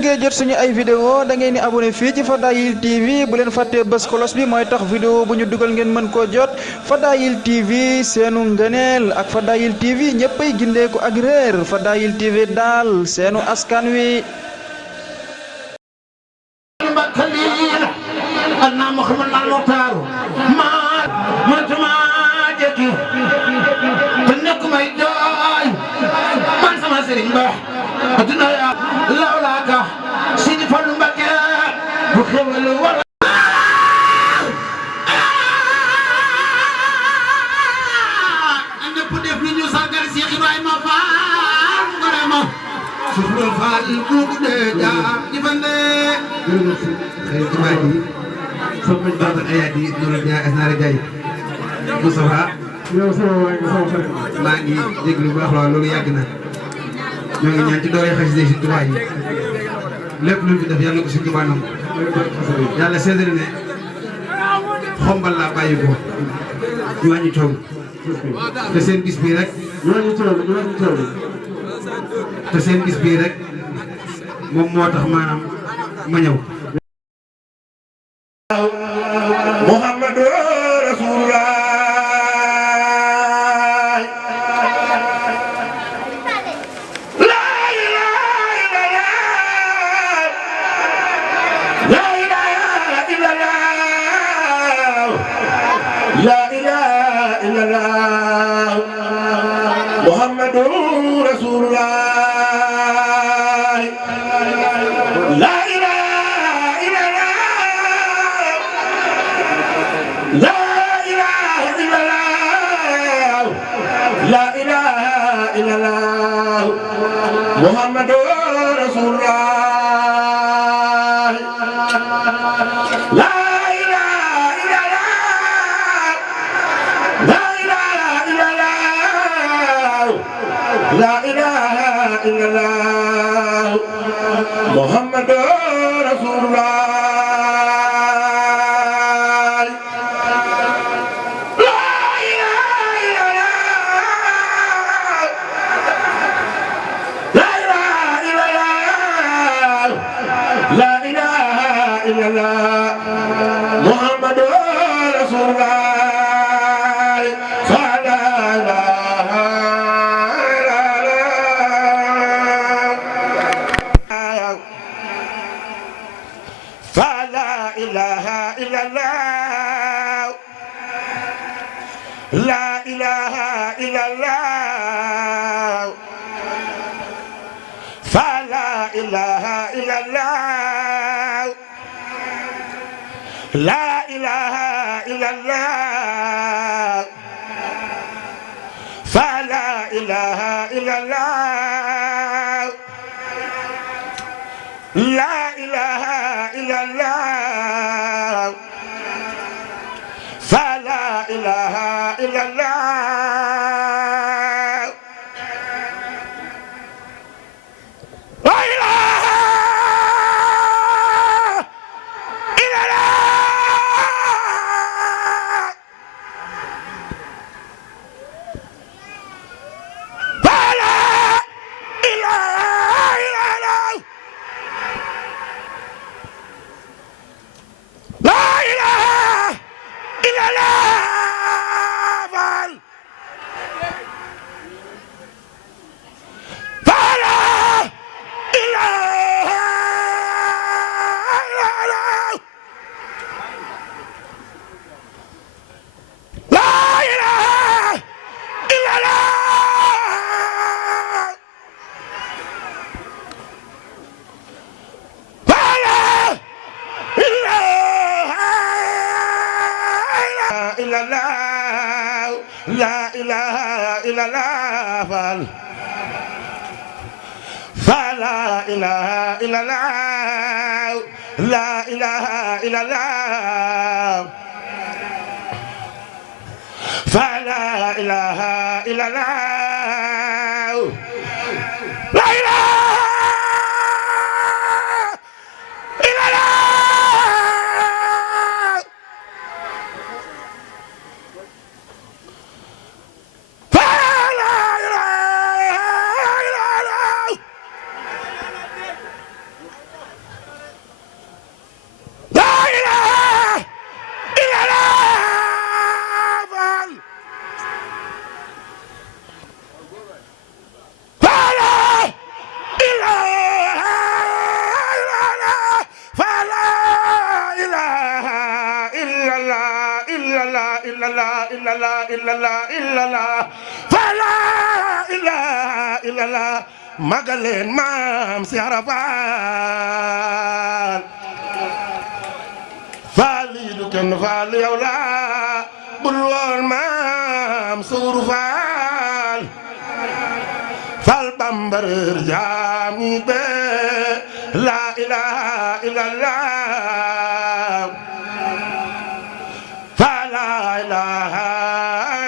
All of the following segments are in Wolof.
bëggee jot suñu ay vidéo da ngeen di abonné fii ci Fadayil TV bu leen fàttee bës cloche bi mooy tax vidéo bu ñu dugal ngeen mën koo jot Fadayil TV seenu ngëneel ak Fadayil TV ñëppay gindeeku ak réer Fadayil TV daal seenu askan wi. aduna ya lawlaaka Sëriñ Fallu Mbakke bu xewal wala ande pu def lu ñu sargal Cheikh Ibrahima Fall ngorema Cheikh Fall bu de jaam di bande xey tibadi sama babal ayati nuru ja asnara jay Mustafa yow sama way sama xarit maa ngi déglu bu baax loolu yàgg na ñoo ngi ñaan ci doole xasida si Tuubaa yi lépp lu fi def yàlla ko si Tuubaa nam yàlla seedal ne xombal laa bàyyi ko ñu wàññi toog te seen bis bii rek te seen bis bii rek moom moo tax maanaam ma ñëw Muhammadu Rasulullah لا إله إلا الله محمد رسول الله لا إله إلا الله لا إله إلا الله لا إله إلا الله محمد رسول الله لا لا إله إلا الله محمد رسول الله لا إله إلا الله لا إله إلا الله لا إله إلا الله محمد رسول الله لا إله إلا الله فلا إله إلا الله لا إله إلا الله فلا إله إلا الله لا إله إلا الله فلا إله إلا الله لا إله إلا الله فلا إله إلا الله لا إله إلا الله لا إله إلا الله فلا إله إلا الله لا إله إلا الله فلا إله إلا الله لا إله إلا الله illallah fa la ilaha illallah magaleen maam si Arafat faal yi du kenn faal yow la bul woon maam suuru faal faal bambarër jaami be la ilaha illallah fa la ilaha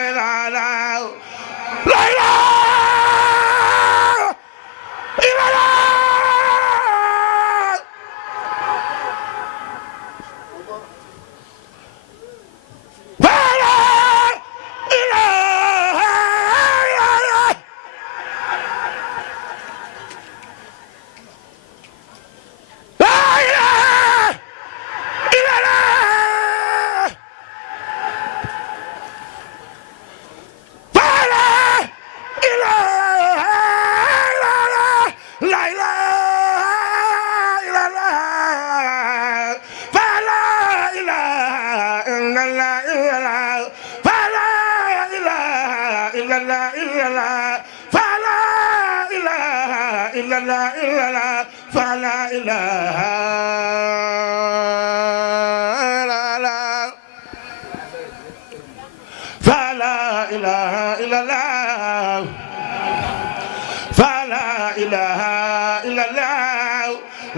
illallah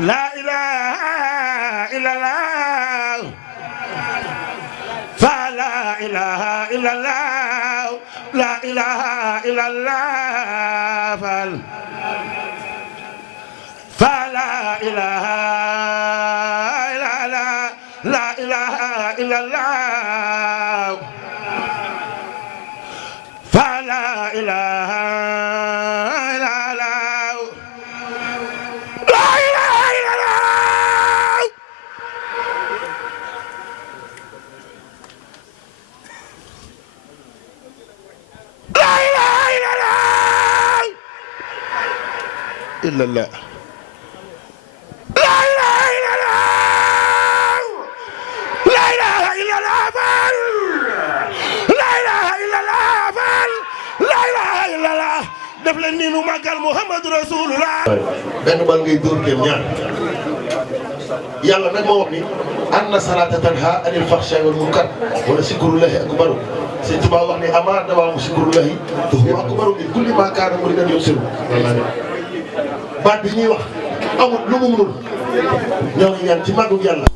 la ilaha illallah illallah la ilaha illallah la ilaha illallah la ilaha illallah la ilaha illallah def leen ni nu màggal Muhammadu Rasulullah benn bal ngay dóor dem ñaar yàlla nag moo wax ni anna salata tanha anil fahsha'i wal munkar wala zikrullahi akbaru Sëñ Tuubaa wax ni ama dawaamu zikrullahi huwa akbaru min kulli ma kaana muridan yusiru baat bi ñuy wax amul lu mu mënul ñoo ngi ñaan ci màggu yàlla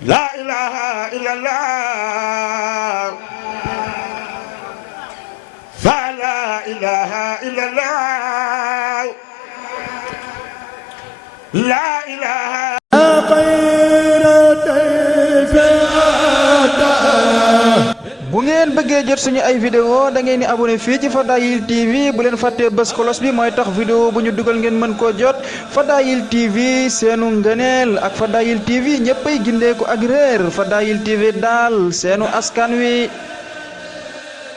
La ilaha illallah fa la ilaha illallah la ilaha bu ngeen bëggee jot suñu ay vidéo da ngeen di abonné fii ci Fadayil TV bu leen fàttee bës cloche bi mooy tax vidéo bu ñu dugal ngeen mën koo jot Fadayil TV seenu ngëneel ak Fadayil TV ñëppay gindeeku ak réer Fadayil TV daal seenu askan wi